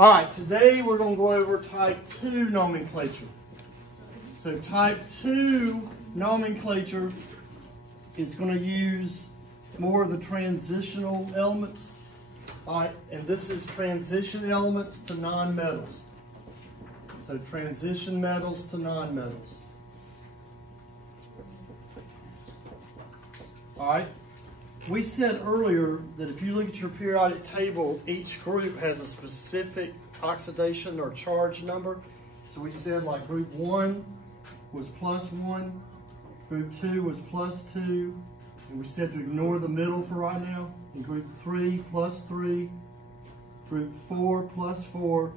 All right, today we're going to go over type II nomenclature. So type II nomenclature is going to use more of the transitional elements. All right, and this is transition elements to nonmetals. So transition metals to nonmetals. All right. We said earlier that if you look at your periodic table, each group has a specific oxidation or charge number. So we said like group 1 was +1, group 2 was +2, and we said to ignore the middle for right now. And group 3 +3, group 4 +4,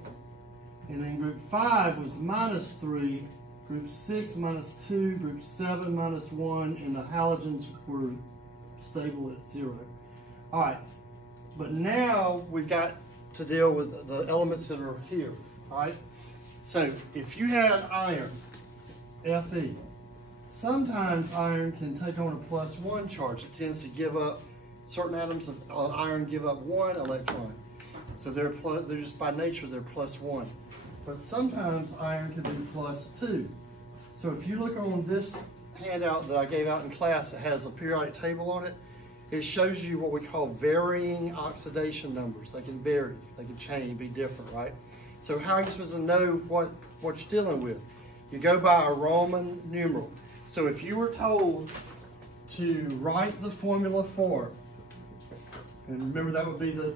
and then group 5 was -3, group 6 -2, group 7 -1, and the halogens were stable at 0. All right, but now we've got to deal with the elements that are here. All right, so if you had iron, Fe, sometimes iron can take on a +1 charge. It tends to give up, certain atoms of iron give up 1 electron. So they're just by nature, they're +1. But sometimes iron can be +2. So if you look on this handout that I gave out in class, it has a periodic table on it. It shows you what we call varying oxidation numbers. They can vary, they can change, be different, right? So how are you supposed to know what you're dealing with? You go by a Roman numeral. So if you were told to write the formula for, and remember that would be the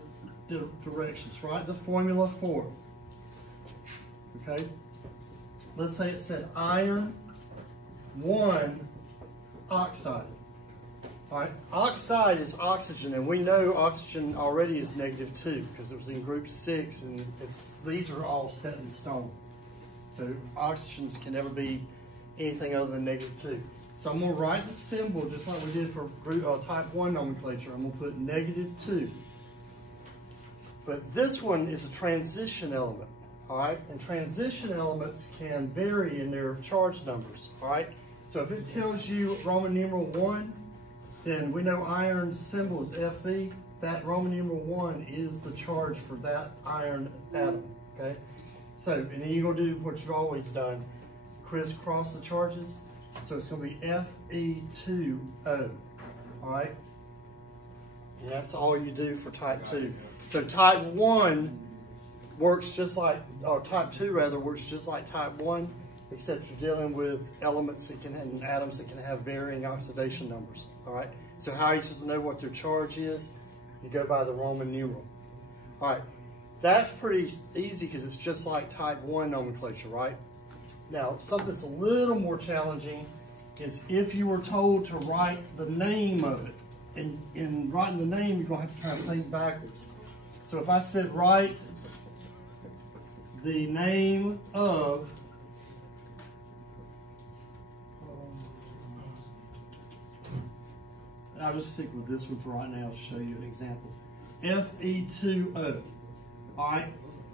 directions, write the formula for, okay? Let's say it said iron 1 oxide. All right, oxide is oxygen, and we know oxygen already is -2 because it was in group 6, and these are all set in stone. So oxygens can never be anything other than -2. So I'm going to write the symbol just like we did for group, type 1 nomenclature. I'm going to put -2. But this one is a transition element. All right, and transition elements can vary in their charge numbers. All right, so if it tells you Roman numeral 1, then we know iron's symbol is Fe. That Roman numeral 1 is the charge for that iron atom. Okay, so and then you're going to do what you've always done, crisscross the charges. So it's going to be Fe2O. All right, and that's all you do for type 2. So type 1 works just like, or type 2 rather, works just like type 1, except you're dealing with elements that can, and atoms that can have varying oxidation numbers. All right, so how are you supposed to know what their charge is? You go by the Roman numeral. All right, that's pretty easy because it's just like type 1 nomenclature, right? Now, something that's a little more challenging is if you were told to write the name of it. And in writing the name, you're going to have to kind of think backwards. So if I said write the name of I'll just stick with this one for right now to show you an example. Fe2O. All right.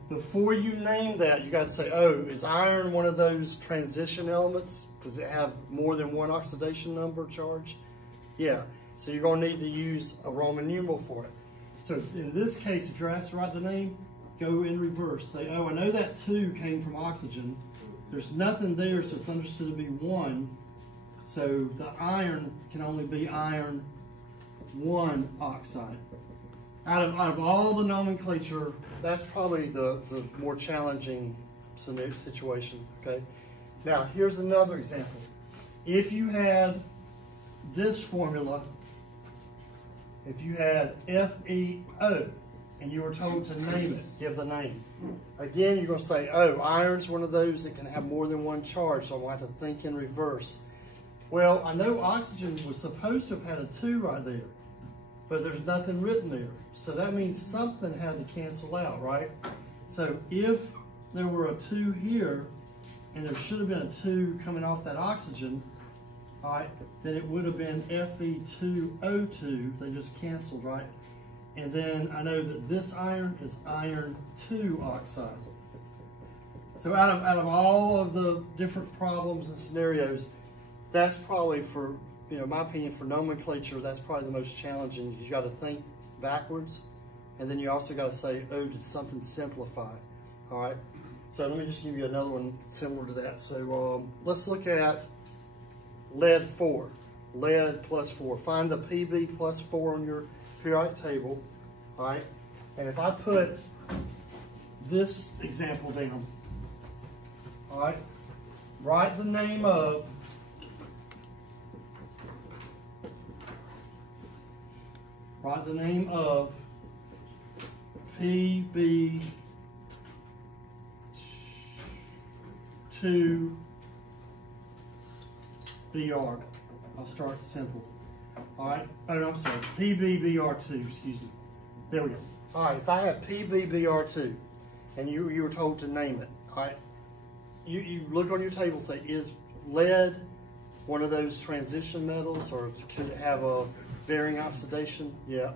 Before you name that, you got to say, oh, is iron one of those transition elements? Does it have more than 1 oxidation number charge? Yeah. So you're going to need to use a Roman numeral for it. So in this case, if you're asked to write the name, go in reverse. Say, oh, I know that 2 came from oxygen. There's nothing there, so it's understood to be 1. So the iron can only be iron 1 oxide. Out of all the nomenclature, that's probably the more challenging situation, okay? Now, here's another example. If you had this formula, if you had FeO, and you were told to name it, give the name. Again, you're going to say, oh, iron's one of those that can have more than 1 charge, so I'm going to have to think in reverse. Well, I know oxygen was supposed to have had a 2 right there, but there's nothing written there. So that means something had to cancel out, right? So if there were a 2 here, and there should have been a 2 coming off that oxygen, all right, then it would have been Fe2O2. They just canceled, right? And then I know that this iron is iron 2 oxide. So out of all of the different problems and scenarios, that's probably, for, you know, my opinion, for nomenclature, that's probably the most challenging. You got to think backwards, and then you also got to say, oh, did something simplify? All right. So let me just give you another one similar to that. So let's look at lead 4. Lead plus 4. Find the PB plus 4 on your periodic table. All right. And if I put this example down, all right, write the name of PB2BR. I'll start simple. All right. Oh, no, I'm sorry. PBBR2. Excuse me. There we go. All right. If I have PBBR2, and you were told to name it, all right. You look on your table and say, is lead one of those transition metals, or could it have a varying oxidation? Yeah.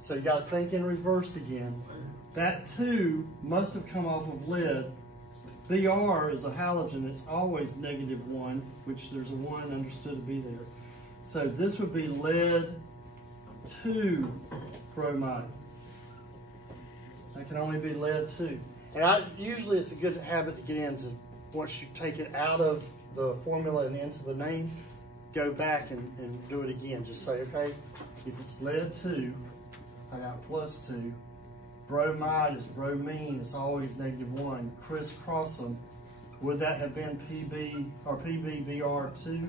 So you got to think in reverse again. That 2 must have come off of lead. Br is a halogen. It's always -1, which there's a 1 understood to be there. So this would be lead 2 bromide. That can only be lead 2. And usually it's a good habit to get into, once you take it out of the formula and into the name, go back and do it again. Just say, okay, if it's lead 2, I got +2. Bromide is bromine, it's always -1. Crisscross them. Would that have been PB or PBBR2?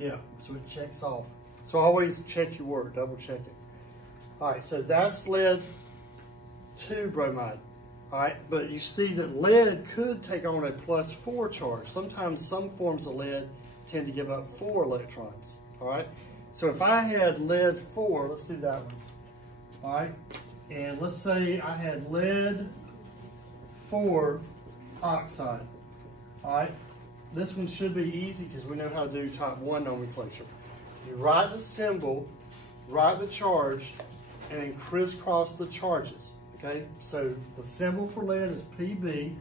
Yeah, so it checks off. So always check your work, double check it. All right, so that's lead 2 bromide. All right, but you see that lead could take on a +4 charge. Sometimes some forms of lead tend to give up 4 electrons. All right, so if I had lead 4, let's do that one. All right, and let's say I had lead 4 oxide. All right, this one should be easy because we know how to do type 1 nomenclature. You write the symbol, write the charge, and then crisscross the charges. Okay, so the symbol for lead is PB.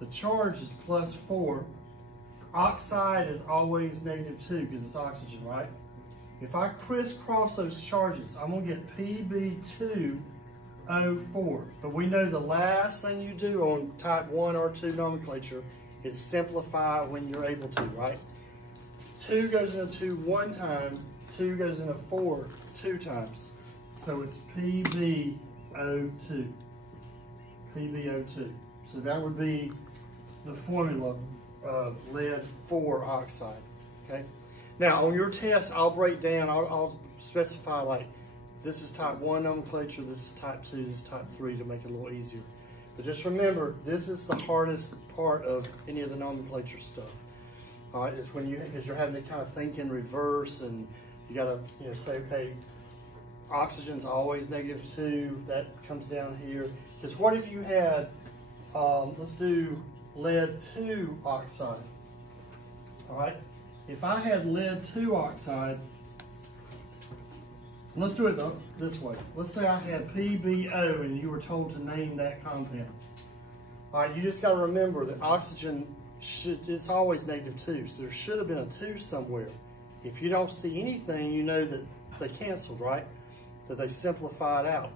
The charge is +4. Oxide is always -2 because it's oxygen, right? If I crisscross those charges, I'm going to get PB2O4. But we know the last thing you do on type 1 or 2 nomenclature is simplify when you're able to, right? 2 goes into 2 one time, 2 goes into 4 2 times. So it's PbO2. PbO2. So that would be the formula of lead 4 oxide. Okay. Now on your test, I'll break down. I'll specify like this is type 1 nomenclature, this is type 2, this is type 3 to make it a little easier. But just remember, this is the hardest part of any of the nomenclature stuff. All right, it's when because you're having to kind of think in reverse, and you got to say, okay, oxygen's always -2. That comes down here. Because what if you had, let's do lead 2 oxide. All right, if I had lead 2 oxide, let's do it this way. Let's say I had PbO and you were told to name that compound. All right, you just got to remember that oxygen it's always -2, so there should have been a 2 somewhere. If you don't see anything, you know that they canceled, right? That they simplified out.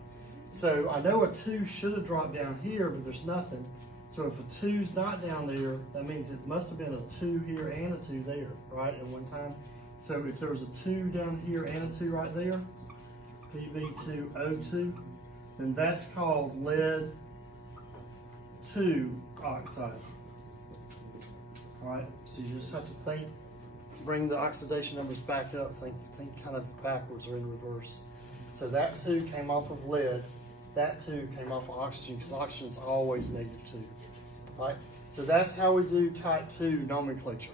So I know a 2 should have dropped down here, but there's nothing. So if a 2's not down there, that means it must have been a 2 here and a 2 there, right, at one time. So if there was a 2 down here and a 2 right there, PbO2, then that's called lead 2 oxide. All right, so you just have to think, bring the oxidation numbers back up, think kind of backwards or in reverse. So that 2 came off of lead, that 2 came off of oxygen, because oxygen is always -2. All right, so that's how we do type 2 nomenclature.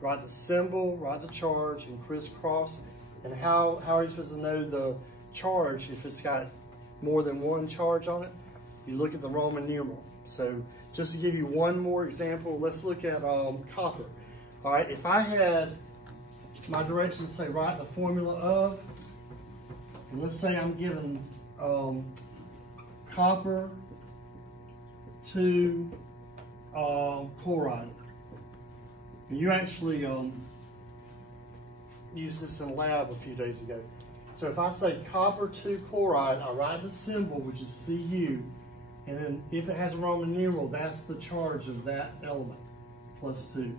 Write the symbol, write the charge, and crisscross. And how are you supposed to know the charge if it's got more than one charge on it? You look at the Roman numeral. So just to give you one more example, let's look at copper. All right, if I had my directions say write the formula of, and let's say I'm given copper to chloride. And you actually used this in lab a few days ago. So if I say copper to chloride, I write the symbol, which is Cu, And then if it has a Roman numeral, that's the charge of that element, plus 2.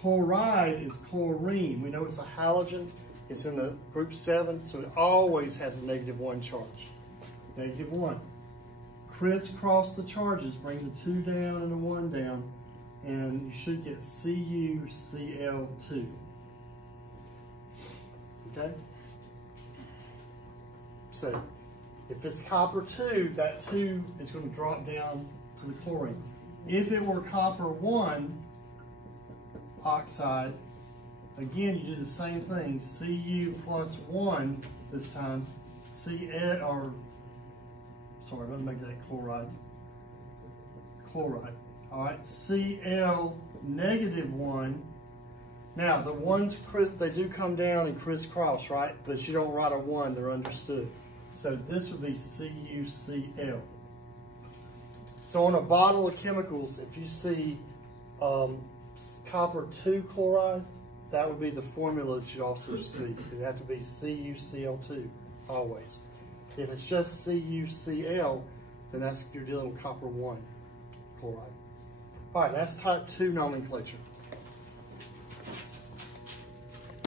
Chloride is chlorine. We know it's a halogen. It's in the group 7, so it always has a -1 charge. -1. Crisscross the charges, bring the 2 down and the 1 down, and you should get CuCl2. Okay? So, if it's copper 2, that 2 is going to drop down to the chlorine. If it were copper 1 oxide, again, you do the same thing. Cu plus 1 this time. Cl, or, sorry, I'm going to make that chloride. Chloride. All right, Cl -1. Now, the ones, they do come down and crisscross, right? But you don't write a 1, they're understood. So this would be CuCl. So on a bottle of chemicals, if you see copper 2 chloride, that would be the formula that you also see. It would have to be CuCl2, always. If it's just CuCl, then you're dealing with copper 1 chloride. All right, that's type 2 nomenclature.